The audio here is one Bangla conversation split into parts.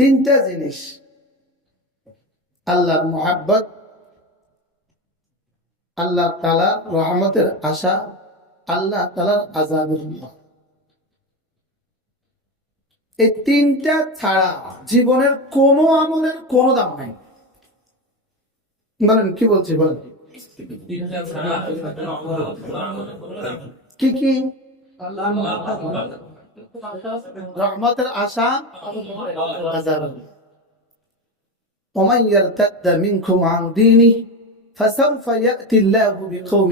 তিনটা জিনিস, আল্লাহর মুহাব্বত, আল্লাহ তাআলার রহমতের আশা, আল্লাহ তাআলার আযাবের ভয়। এই তিনটা ছাড়া জীবনের কোনো আমলের কোনো দাম নাই। বলেন কি বলছি, বলেন কি কি? রহমতের আশা, আযাবের ভয়। ومن يرتد منكم عن دينه فسوف يأتي الله بقوم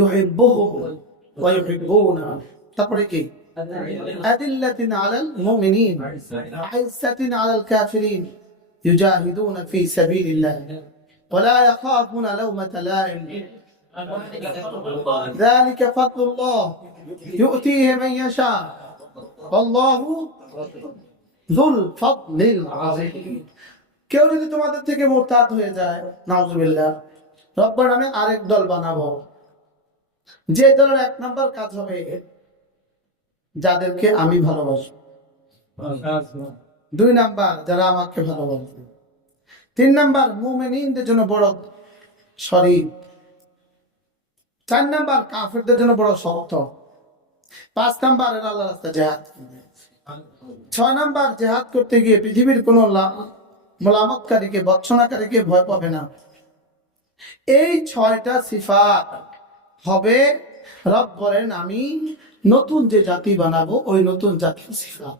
يحبهم ويحبونه. তারপরে কি? أذلة على المؤمنين أعزة على الكافرين يجاهدون في سبيل الله ولا يخافون لومة لائم ذلك فضل الله يؤتيه من يشاء والله যুল ফাদলিল আযীম। কেউ যদি তোমাদের থেকে মুরতাদ হয়ে যায়, নাউজুবিল্লাহ, রব্বের নামে আরেক দল বানাবো, যে দলের এক নাম্বার কাজ হবে যাদেরকে আমি ভালোবাসি, দুই নাম্বার যারা আমাকে ভালোবাসে, তিন নাম্বার মুমিনদের জন্য বড় শরীর, চার নাম্বার কাফেরদের জন্য বড় শক্ত, পাঁচ নাম্বার এরা আল্লাহর রাস্তায় জিহাদ, ছয় নাম্বার জিহাদ করতে গিয়ে পৃথিবীর কোন মোলামতকারীকে, বর্ষণাকারীকে ভয় পাবে না। এই ছয়টা সিফাত হবে, রব বলেন আমি নতুন যে জাতি বানাবো ওই নতুন জাতির সিফাত।